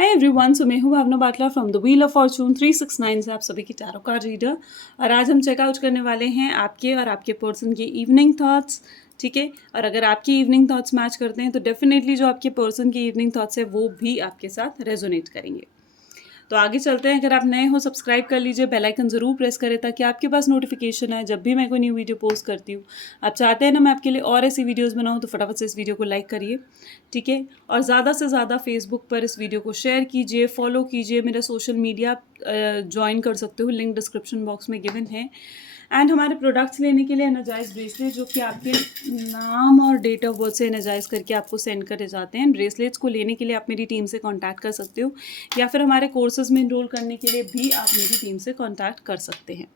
Hi everyone, so मैं हूँ Bhavna Batla from the wheel of fortune 369 से आप सभी की टैरो कार्ड रीडर। और आज हम चेकआउट करने वाले हैं आपके और आपके पर्सन के इवनिंग थॉट्स। ठीक है, और अगर आपकी इवनिंग थॉट्स मैच करते हैं तो डेफिनेटली जो आपके पर्सन की इवनिंग थॉट्स है वो भी आपके साथ रेजोनेट करेंगे। तो आगे चलते हैं। अगर आप नए हो सब्सक्राइब कर लीजिए, बेल आइकन ज़रूर प्रेस करें ताकि आपके पास नोटिफिकेशन आए जब भी मैं कोई न्यू वीडियो पोस्ट करती हूँ। आप चाहते हैं ना मैं आपके लिए और ऐसी वीडियोस बनाऊँ तो फटाफट से इस वीडियो को लाइक करिए। ठीक है, और ज़्यादा से ज़्यादा फेसबुक पर इस वीडियो को शेयर कीजिए, फॉलो कीजिए, मेरा सोशल मीडिया ज्वाइन कर सकते हो, लिंक डिस्क्रिप्शन बॉक्स में गिवन है। एंड हमारे प्रोडक्ट्स लेने के लिए एनर्जाइज ब्रेसलेट जो कि आपके नाम और डेट ऑफ बर्थ से एनर्जाइज करके आपको सेंड करे जाते हैं। ब्रेसलेट्स को लेने के लिए आप मेरी टीम से कांटेक्ट कर सकते हो या फिर हमारे कोर्सेज में इनरोल करने के लिए भी आप मेरी टीम से कांटेक्ट कर सकते हैं।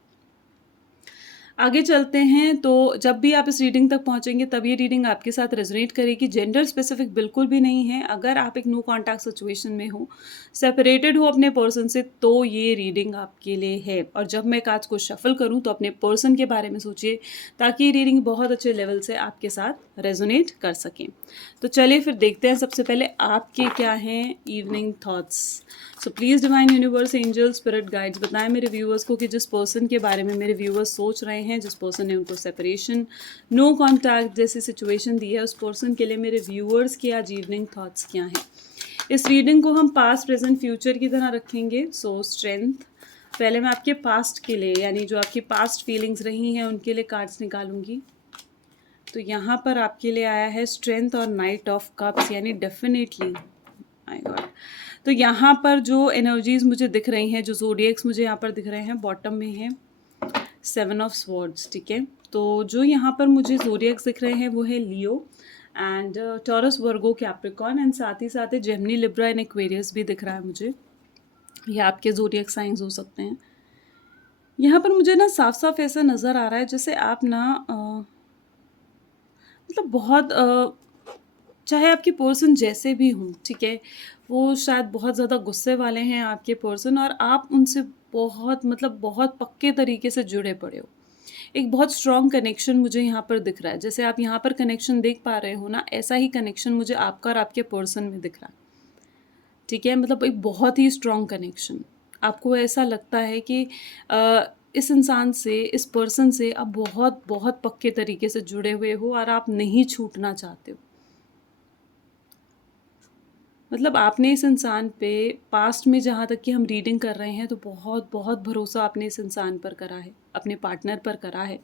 आगे चलते हैं। तो जब भी आप इस रीडिंग तक पहुंचेंगे तब ये रीडिंग आपके साथ रेजोनेट करेगी। जेंडर स्पेसिफिक बिल्कुल भी नहीं है। अगर आप एक नो कॉन्टैक्ट सिचुएशन में हो, सेपरेटेड हो अपने पर्सन से, तो ये रीडिंग आपके लिए है। और जब मैं कार्ड्स को शफल करूं तो अपने पर्सन के बारे में सोचिए ताकि ये रीडिंग बहुत अच्छे लेवल से आपके साथ रेजोनेट कर सकें। तो चलिए फिर देखते हैं सबसे पहले आपके क्या हैं evening thoughts. So please divine universe, angel, spirit guides बताएं मेरे व्यूअर्स को कि जिस पर्सन के बारे में मेरे व्यूअर्स सोच रहे हैं, जिस पर्सन ने उनको सेपरेशन, नो कॉन्टैक्ट जैसी सिचुएशन दी है, उस पर्सन के लिए मेरे व्यूअर्स के आज इवनिंग थॉट्स क्या हैं। इस रीडिंग को हम पास्ट, प्रेजेंट, फ्यूचर की तरह रखेंगे। सो स्ट्रेंथ, पहले मैं आपके पास्ट के लिए यानी जो आपकी पास्ट फीलिंग्स रही हैं उनके लिए कार्ड्स निकालूंगी। तो यहाँ पर आपके लिए आया है स्ट्रेंथ और नाइट ऑफ कप्स, यानी डेफिनेटली माय गॉड। तो यहाँ पर जो एनर्जीज मुझे दिख रही हैं, जो ज़ोडिएक्स मुझे यहाँ पर दिख रहे हैं, बॉटम में है 7 ऑफ स्वॉर्ड्स। ठीक है, तो जो यहाँ पर मुझे ज़ोडिएक्स दिख रहे हैं वो है Leo and Taurus, Virgo, Capricorn and साथ ही साथ जेमिनी, लिब्रा एंड एक्वेरियस भी दिख रहा है मुझे। ये आपके ज़ोडिएक साइंस हो सकते हैं। यहाँ पर मुझे ना साफ साफ ऐसा नज़र आ रहा है जैसे आप ना मतलब बहुत चाहे आपके पर्सन जैसे भी हों, ठीक है, वो शायद बहुत ज़्यादा गुस्से वाले हैं आपके पर्सन और आप उनसे बहुत मतलब बहुत पक्के तरीके से जुड़े पड़े हो। एक बहुत स्ट्रॉन्ग कनेक्शन मुझे यहाँ पर दिख रहा है। जैसे आप यहाँ पर कनेक्शन देख पा रहे हो ना, ऐसा ही कनेक्शन मुझे आपका और आपके पर्सन में दिख रहा है। ठीक है, मतलब एक बहुत ही स्ट्रॉन्ग कनेक्शन। आपको ऐसा लगता है कि इस इंसान से, इस पर्सन से आप बहुत बहुत पक्के तरीके से जुड़े हुए हो और आप नहीं छूटना चाहते हो। मतलब आपने इस इंसान पे पास्ट में, जहाँ तक कि हम रीडिंग कर रहे हैं, तो बहुत बहुत भरोसा आपने इस इंसान पर करा है, अपने पार्टनर पर करा है।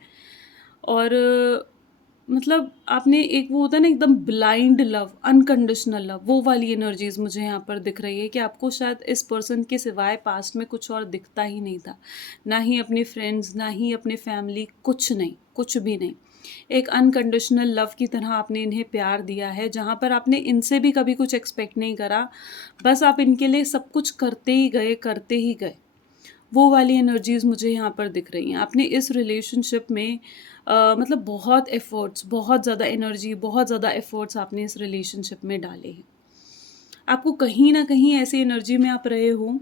और मतलब आपने एक, वो होता है ना एकदम ब्लाइंड लव, अनकंडीशनल लव, वो वाली एनर्जीज मुझे यहाँ पर दिख रही है कि आपको शायद इस पर्सन के सिवाय पास्ट में कुछ और दिखता ही नहीं था। ना ही अपने फ्रेंड्स, ना ही अपने फैमिली, कुछ नहीं, कुछ भी नहीं। एक अनकंडीशनल लव की तरह आपने इन्हें प्यार दिया है, जहाँ पर आपने इनसे भी कभी कुछ एक्सपेक्ट नहीं करा। बस आप इनके लिए सब कुछ करते ही गए, करते ही गए। वो वाली एनर्जीज मुझे यहाँ पर दिख रही हैं। आपने इस रिलेशनशिप में मतलब बहुत एफर्ट्स, बहुत ज़्यादा एनर्जी, बहुत ज़्यादा एफर्ट्स आपने इस रिलेशनशिप में डाले हैं। आपको कहीं ना कहीं ऐसी एनर्जी में आप रहे हो,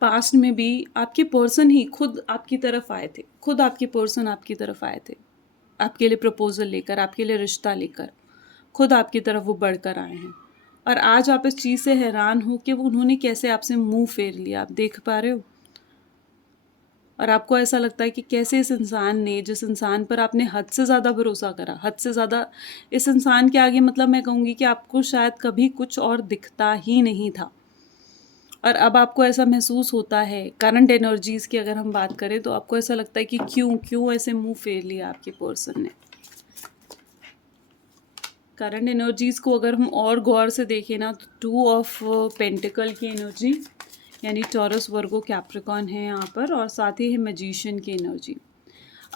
पास्ट में भी आपके पर्सन ही खुद आपकी तरफ आए थे, खुद आपके पर्सन आपकी तरफ आए थे, आपके लिए प्रपोजल लेकर, आपके लिए रिश्ता लेकर, खुद आपकी तरफ वो बढ़कर आए हैं। और आज आप इस चीज़ से हैरान हो कि वो उन्होंने कैसे आपसे मुंह फेर लिया। आप देख पा रहे हो। और आपको ऐसा लगता है कि कैसे इस इंसान ने, जिस इंसान पर आपने हद से ज़्यादा भरोसा करा, हद से ज़्यादा, इस इंसान के आगे मतलब मैं कहूँगी कि आपको शायद कभी कुछ और दिखता ही नहीं था। और अब आपको ऐसा महसूस होता है, करंट एनर्जीज़ की अगर हम बात करें, तो आपको ऐसा लगता है कि क्यों क्यों ऐसे मुंह फेर लिया आपके पर्सन ने। करंट एनर्जीज़ को अगर हम और गौर से देखें ना, तो 2 ऑफ पेंटिकल की एनर्जी, यानी टॉरस, वर्गो, कैप्रिकॉर्न है यहाँ पर, और साथ ही है मैजिशियन की एनर्जी।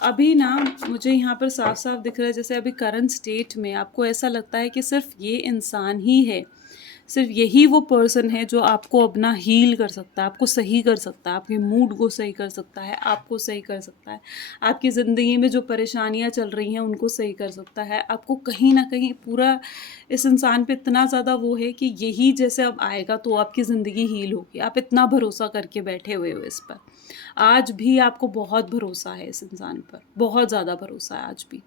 अभी ना मुझे यहाँ पर साफ साफ दिख रहा है जैसे अभी करंट स्टेट में आपको ऐसा लगता है कि सिर्फ ये इंसान ही है, सिर्फ यही वो पर्सन है जो आपको अपना हील कर सकता है, आपको सही कर सकता है, आपके मूड को सही कर सकता है, आपको सही कर सकता है, आपकी ज़िंदगी में जो परेशानियाँ चल रही हैं उनको सही कर सकता है। आपको कहीं ना कहीं पूरा इस इंसान पे इतना ज़्यादा वो है कि यही जैसे अब आएगा तो आपकी ज़िंदगी हील होगी। आप इतना भरोसा करके बैठे हुए हो इस पर। आज भी आपको बहुत भरोसा है इस इंसान पर, बहुत ज़्यादा भरोसा है आज भी।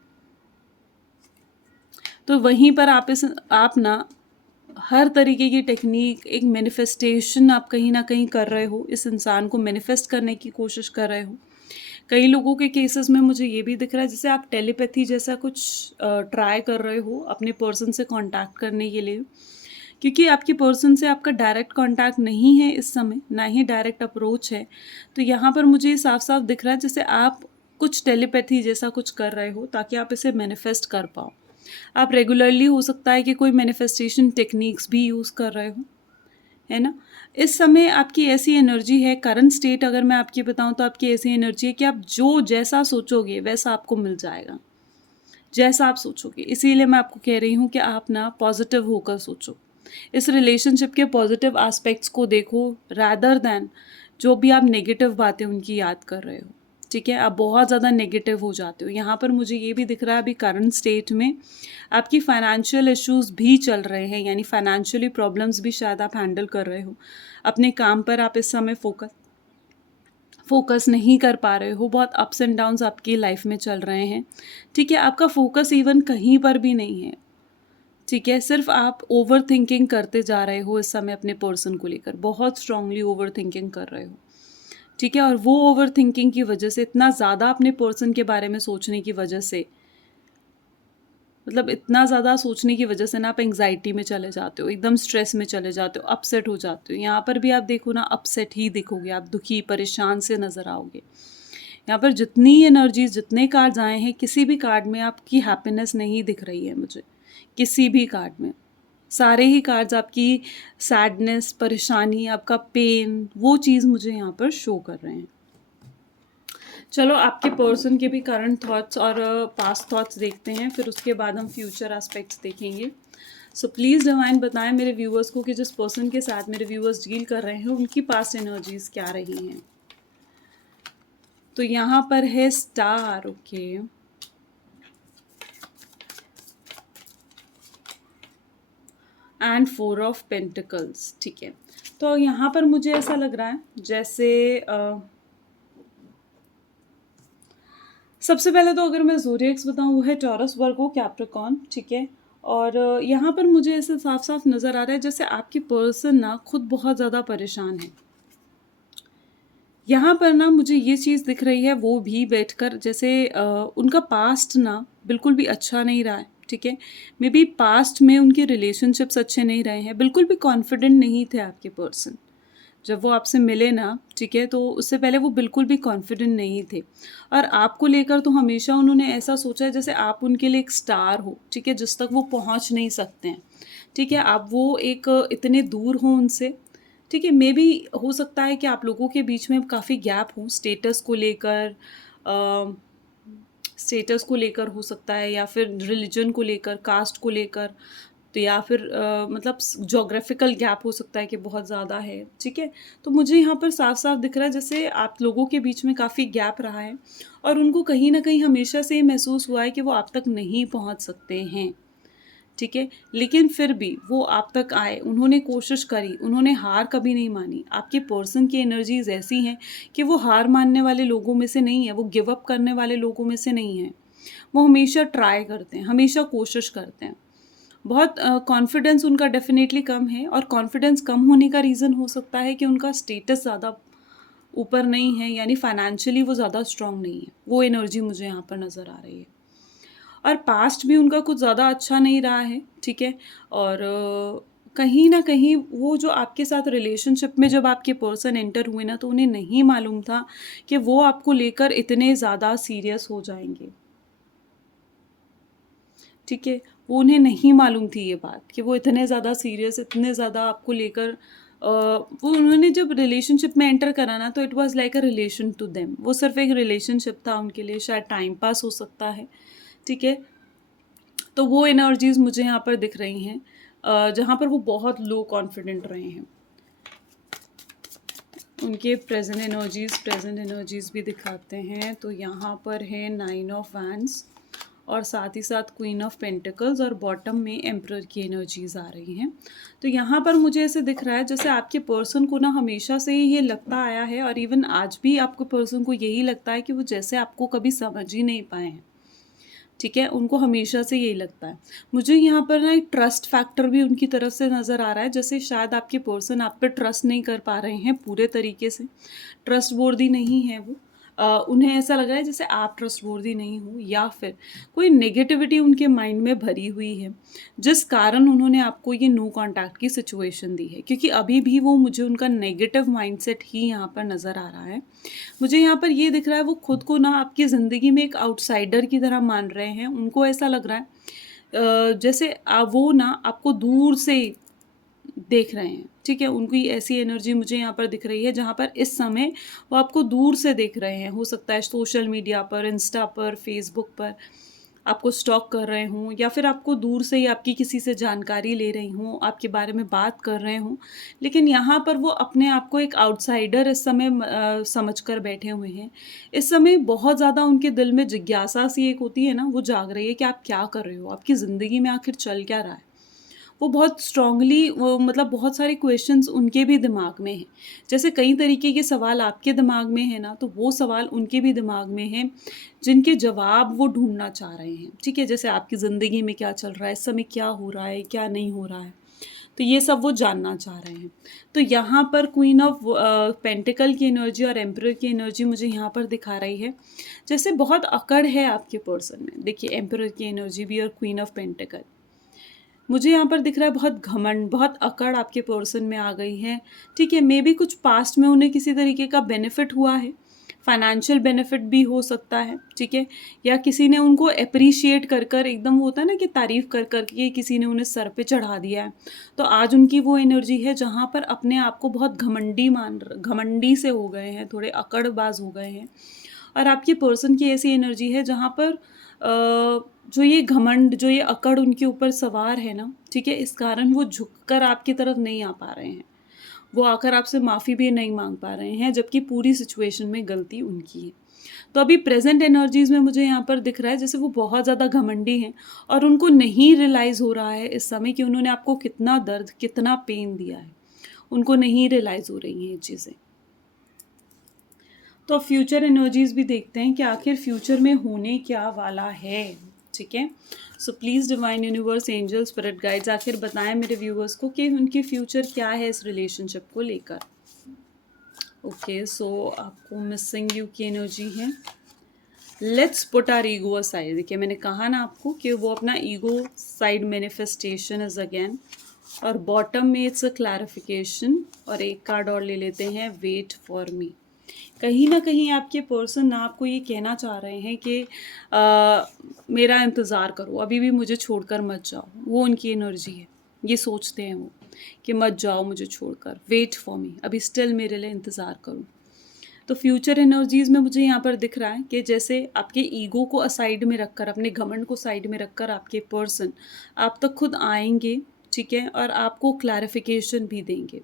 तो वहीं पर आप ना हर तरीके की टेक्नीक, एक मैनिफेस्टेशन आप कहीं न कहीं कर रहे हो, इस इंसान को मैनिफेस्ट करने की कोशिश कर रहे हो। कई लोगों के केसेस में मुझे ये भी दिख रहा है जैसे आप टेलीपैथी जैसा कुछ ट्राई कर रहे हो अपने पर्सन से कॉन्टैक्ट करने के लिए। क्योंकि आपके पर्सन से आपका डायरेक्ट कॉन्टैक्ट नहीं है इस समय, ना ही डायरेक्ट अप्रोच है। तो यहाँ पर मुझे साफ-साफ दिख रहा है जैसे आप कुछ टेलीपैथी जैसा कुछ कर रहे हो ताकि आप इसे मैनिफेस्ट कर पाओ। आप रेगुलरली हो सकता है कि कोई मैनिफेस्टेशन टेक्निक्स भी यूज़ कर रहे हो, है ना? इस समय आपकी ऐसी एनर्जी है, करंट स्टेट अगर मैं आपकी बताऊँ तो आपकी ऐसी एनर्जी है कि आप जो जैसा सोचोगे वैसा आपको मिल जाएगा, जैसा आप सोचोगे। इसीलिए मैं आपको कह रही हूँ कि आप ना पॉज़िटिव होकर सोचो। इस रिलेशनशिप के पॉज़िटिव एस्पेक्ट्स को देखो रादर दैन जो भी आप नेगेटिव बातें उनकी याद कर रहे हो, ठीक है? आप बहुत ज़्यादा नेगेटिव हो जाते हो। यहाँ पर मुझे ये भी दिख रहा है अभी करंट स्टेट में आपकी फाइनेंशियल इश्यूज़ भी चल रहे हैं, यानी फाइनेंशियली प्रॉब्लम्स भी शायद आप हैंडल कर रहे हो। अपने काम पर आप इस समय फोकस नहीं कर पा रहे हो, बहुत अप्स एंड डाउन्स आपकी लाइफ में चल रहे हैं, ठीक है? आपका फोकस इवन कहीं पर भी नहीं है, ठीक है? सिर्फ आप ओवरथिंकिंग करते जा रहे हो इस समय अपने पर्सन को लेकर, बहुत स्ट्रांगली ओवरथिंकिंग कर रहे हो, ठीक है? और वो ओवरथिंकिंग की वजह से इतना ज़्यादा अपने पर्सन के बारे में सोचने की वजह से मतलब इतना ज़्यादा सोचने की वजह से ना आप एंग्जायटी में चले जाते हो, एकदम स्ट्रेस में चले जाते हो, अपसेट हो जाते हो। यहाँ पर भी आप देखो ना अपसेट ही दिखोगे, आप दुखी, परेशान से नज़र आओगे। यहाँ पर जितनी एनर्जीज़, जितने कार्ड्स आए हैं, किसी भी कार्ड में आपकी हैप्पीनेस नहीं दिख रही है मुझे, किसी भी कार्ड में। सारे ही कार्ड्स आपकी सैडनेस, परेशानी, आपका पेन, वो चीज़ मुझे यहाँ पर शो कर रहे हैं। चलो आपके पर्सन के भी करंट थॉट्स और पास्ट थॉट्स देखते हैं, फिर उसके बाद हम फ्यूचर एस्पेक्ट्स देखेंगे। सो प्लीज़ डिवाइन बताएं मेरे व्यूअर्स को कि जिस पर्सन के साथ मेरे व्यूअर्स डील कर रहे हैं उनकी पास्ट एनर्जीज क्या रही हैं। तो यहाँ पर है star, okay, and 4 of pentacles, ठीक है। तो यहाँ पर मुझे ऐसा लग रहा है जैसे सबसे पहले तो अगर मैं ज़ोडिएक्स बताऊँ वो है टॉरस, वर्गो, कैप्रिकॉर्न, ठीक है। और यहाँ पर मुझे ऐसे साफ साफ नज़र आ रहा है जैसे आपकी पर्सन ना खुद बहुत ज़्यादा परेशान है। यहाँ पर ना मुझे ये चीज़ दिख रही है वो भी बैठकर जैसे उनका पास्ट ना बिल्कुल भी अच्छा नहीं रहा है, ठीक है। मे बी पास्ट में उनके रिलेशनशिप्स अच्छे नहीं रहे हैं, बिल्कुल भी कॉन्फिडेंट नहीं थे आपके पर्सन जब वो आपसे मिले ना, ठीक है। तो उससे पहले वो बिल्कुल भी कॉन्फिडेंट नहीं थे और आपको लेकर तो हमेशा उन्होंने ऐसा सोचा है जैसे आप उनके लिए एक स्टार हो, ठीक है, जिस तक वो पहुंच नहीं सकते हैं, ठीक है। आप वो एक इतने दूर हो उनसे, ठीक है। मे बी हो सकता है कि आप लोगों के बीच में काफ़ी गैप हो स्टेटस को लेकर, स्टेटस को लेकर हो सकता है, या फिर रिलीजन को लेकर, कास्ट को लेकर, तो या फिर मतलब जोग्राफिकल गैप हो सकता है कि बहुत ज़्यादा है, ठीक है। तो मुझे यहाँ पर साफ साफ दिख रहा है जैसे आप लोगों के बीच में काफ़ी गैप रहा है और उनको कहीं ना कहीं हमेशा से ये महसूस हुआ है कि वो आप तक नहीं पहुँच सकते हैं, ठीक है। लेकिन फिर भी वो आप तक आए, उन्होंने कोशिश करी, उन्होंने हार कभी नहीं मानी। आपके पर्सन की एनर्जीज ऐसी हैं कि वो हार मानने वाले लोगों में से नहीं है, वो गिव अप करने वाले लोगों में से नहीं है। वो हमेशा ट्राई करते हैं, हमेशा कोशिश करते हैं। बहुत कॉन्फिडेंस उनका डेफिनेटली कम है और कॉन्फिडेंस कम होने का रीज़न हो सकता है कि उनका स्टेटस ज़्यादा ऊपर नहीं है, यानी फाइनेंशियली वो ज़्यादा स्ट्रांग नहीं है। वो एनर्जी मुझे यहाँ पर नज़र आ रही है और पास्ट भी उनका कुछ ज़्यादा अच्छा नहीं रहा है, ठीक है। और कहीं ना कहीं वो जो आपके साथ रिलेशनशिप में जब आपके पर्सन एंटर हुए ना, तो उन्हें नहीं मालूम था कि वो आपको लेकर इतने ज़्यादा सीरियस हो जाएंगे, ठीक है। वो उन्हें नहीं मालूम थी ये बात कि वो इतने ज़्यादा सीरियस, इतने ज़्यादा आपको लेकर वो उन्होंने जब रिलेशनशिप में एंटर करा ना, तो it was like a relation to them. वो सिर्फ एक रिलेशनशिप था उनके लिए, शायद टाइम पास हो सकता है, ठीक है। तो वो एनर्जीज मुझे यहाँ पर दिख रही हैं जहाँ पर वो बहुत लो कॉन्फिडेंट रहे हैं। उनके प्रेजेंट एनर्जीज भी दिखाते हैं। तो यहाँ पर है 9 ऑफ वैंड्स और साथ ही साथ क्वीन ऑफ पेंटिकल्स और बॉटम में एम्परर की एनर्जीज आ रही हैं। तो यहाँ पर मुझे ऐसे दिख रहा है जैसे आपके पर्सन को ना हमेशा से ही ये लगता आया है और इवन आज भी आपके पर्सन को यही लगता है कि वो जैसे आपको कभी समझ ही नहीं पाए हैं, ठीक है, उनको हमेशा से यही लगता है। मुझे यहाँ पर ना एक ट्रस्ट फैक्टर भी उनकी तरफ से नज़र आ रहा है, जैसे शायद आपके पर्सन आप पे ट्रस्ट नहीं कर पा रहे हैं पूरे तरीके से, ट्रस्ट वर्दी नहीं है वो। उन्हें ऐसा लग रहा है जैसे आप ट्रस्ट वर्दी नहीं हो, या फिर कोई नेगेटिविटी उनके माइंड में भरी हुई है, जिस कारण उन्होंने आपको ये नो कॉन्टैक्ट की सिचुएशन दी है, क्योंकि अभी भी वो मुझे उनका नेगेटिव माइंडसेट ही यहाँ पर नज़र आ रहा है। मुझे यहाँ पर ये दिख रहा है वो खुद को ना आपकी ज़िंदगी में एक आउटसाइडर की तरह मान रहे हैं। उनको ऐसा लग रहा है जैसे वो ना आपको दूर से देख रहे हैं, ठीक है? उनकी ऐसी एनर्जी मुझे यहाँ पर दिख रही है जहाँ पर इस समय वो आपको दूर से देख रहे हैं। हो सकता है सोशल मीडिया पर, इंस्टा पर, फेसबुक पर आपको स्टॉक कर रहे हों, या फिर आपको दूर से ही आपकी किसी से जानकारी ले रही हों, आपके बारे में बात कर रहे हों। लेकिन यहाँ पर वो अपने आप को एक आउटसाइडर इस समय समझ कर बैठे हुए हैं। इस समय बहुत ज़्यादा उनके दिल में जिज्ञासा सी एक होती है ना, वो जाग रही है कि आप क्या कर रहे हो? आपकी ज़िंदगी में आखिर चल क्या रहा है? वो बहुत स्ट्रॉन्गली वो मतलब बहुत सारे क्वेश्चंस उनके भी दिमाग में हैं। जैसे कई तरीके के सवाल आपके दिमाग में हैं ना, तो वो सवाल उनके भी दिमाग में हैं, जिनके जवाब वो ढूँढना चाह रहे हैं, ठीक है? जैसे आपकी ज़िंदगी में क्या चल रहा है, इस समय क्या हो रहा है, क्या नहीं हो रहा है, तो ये सब वो जानना चाह रहे हैं। तो यहाँ पर क्वीन ऑफ पेंटिकल की एनर्जी और एम्परर की एनर्जी मुझे यहाँ पर दिखा रही है, जैसे बहुत अकड़ है आपके पर्सन में। देखिए एम्परर की एनर्जी भी और क्वीन ऑफ पेंटिकल मुझे यहाँ पर दिख रहा है, बहुत घमंड, बहुत अकड़ आपके पर्सन में आ गई है, ठीक है? मे बी कुछ पास्ट में उन्हें किसी तरीके का बेनिफिट हुआ है, फाइनेंशियल बेनिफिट भी हो सकता है, ठीक है? या किसी ने उनको एप्रिशिएट कर कर एकदम वो होता है ना कि तारीफ़ कर कर के किसी ने उन्हें सर पे चढ़ा दिया है। तो आज उनकी वो एनर्जी है जहाँ पर अपने आप को बहुत घमंडी से हो गए हैं, थोड़े अकड़बाज़ हो गए हैं। और आपके पर्सन की ऐसी एनर्जी है जहाँ पर जो ये घमंड, जो ये अकड़ उनके ऊपर सवार है ना, ठीक है? इस कारण वो झुककर आपकी तरफ नहीं आ पा रहे हैं। वो आकर आपसे माफ़ी भी नहीं माँग पा रहे हैं, जबकि पूरी सिचुएशन में गलती उनकी है। तो अभी प्रेज़ेंट एनर्जीज़ में मुझे यहाँ पर दिख रहा है जैसे वो बहुत ज़्यादा घमंडी हैं और उनको नहीं रियलाइज़ हो रहा है इस समय कि उन्होंने आपको कितना दर्द, कितना पेन दिया है। उनको नहीं रियलाइज़ हो रही हैं ये चीज़ें। तो अब फ्यूचर एनर्जीज़ भी देखते हैं कि आखिर फ्यूचर में होने क्या वाला है, ठीक है? So please divine universe, angel, spirit guides आखिर बताएं मेरे व्यूअर्स को कि उनकी फ्यूचर क्या है इस रिलेशनशिप को लेकर। ओके, सो आपको मिसिंग यू की एनर्जी है। Let's put our ego aside. देखिए मैंने कहा ना आपको कि वो अपना ego side manifestation is again, और बॉटम में इट्स अ क्लैरिफिकेशन, और एक कार्ड और ले लेते हैं, वेट फॉर मी। कहीं ना कहीं आपके पर्सन ना आपको ये कहना चाह रहे हैं कि मेरा इंतज़ार करो, अभी भी मुझे छोड़कर मत जाओ। वो उनकी एनर्जी है, ये सोचते हैं वो कि मत जाओ मुझे छोड़कर, वेट फॉर मी, अभी स्टिल मेरे लिए इंतज़ार करो। तो फ्यूचर एनर्जीज़ में मुझे यहाँ पर दिख रहा है कि जैसे आपके ईगो को असाइड में रखकर, अपने घमंड को साइड में रखकर आपके पर्सन आप तक खुद आएंगे, ठीक है? और आपको क्लैरिफिकेशन भी देंगे।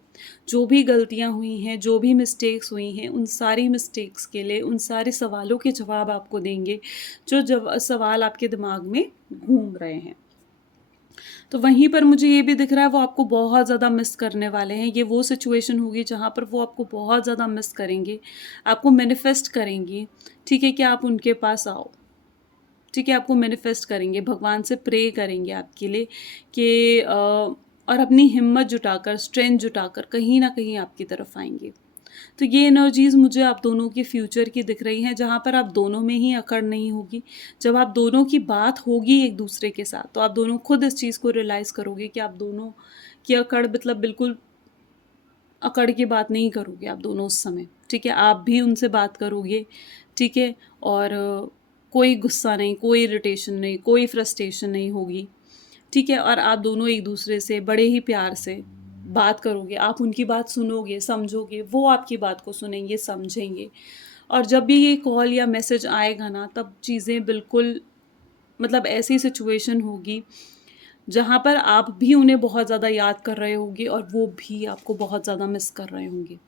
जो भी गलतियाँ हुई हैं, जो भी मिस्टेक्स हुई हैं, उन सारी मिस्टेक्स के लिए, उन सारे सवालों के जवाब आपको देंगे, जो सवाल आपके दिमाग में घूम रहे हैं। तो वहीं पर मुझे ये भी दिख रहा है वो आपको बहुत ज़्यादा मिस करने वाले हैं। ये वो सिचुएशन होगी जहाँ पर वो आपको बहुत ज़्यादा मिस करेंगे, आपको मैनिफेस्ट करेंगी, ठीक है? कि आप उनके पास आओ, ठीक है? आपको मैनिफेस्ट करेंगे, भगवान से प्रे करेंगे आपके लिए कि और अपनी हिम्मत जुटाकर, स्ट्रेंथ जुटाकर कहीं ना कहीं आपकी तरफ आएंगे। तो ये एनर्जीज़ मुझे आप दोनों के फ्यूचर की दिख रही हैं, जहाँ पर आप दोनों में ही अकड़ नहीं होगी। जब आप दोनों की बात होगी एक दूसरे के साथ, तो आप दोनों खुद इस चीज़ को रियलाइज़ करोगे कि आप दोनों की अकड़, मतलब बिल्कुल अकड़ के बात नहीं करोगे आप दोनों उस समय, ठीक है? आप भी उनसे बात करोगे, ठीक है? और कोई गुस्सा नहीं, कोई इरिटेशन नहीं, कोई फ्रस्ट्रेशन नहीं होगी, ठीक है? और आप दोनों एक दूसरे से बड़े ही प्यार से बात करोगे, आप उनकी बात सुनोगे, समझोगे, वो आपकी बात को सुनेंगे, समझेंगे। और जब भी ये कॉल या मैसेज आएगा ना, तब चीज़ें बिल्कुल मतलब ऐसी सिचुएशन होगी जहाँ पर आप भी उन्हें बहुत ज़्यादा याद कर रहे होंगे और वो भी आपको बहुत ज़्यादा मिस कर रहे होंगे।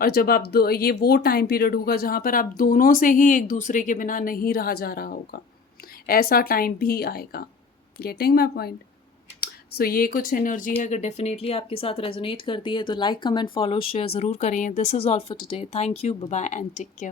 और जब आप ये वो टाइम पीरियड होगा जहाँ पर आप दोनों से ही एक दूसरे के बिना नहीं रहा जा रहा होगा, ऐसा टाइम भी आएगा। Getting my point? सो ये कुछ एनर्जी है, अगर डेफिनेटली आपके साथ रेजोनेट करती है तो लाइक, कमेंट, फॉलो, शेयर ज़रूर करें। This is all for today. Thank you, bye bye and take care.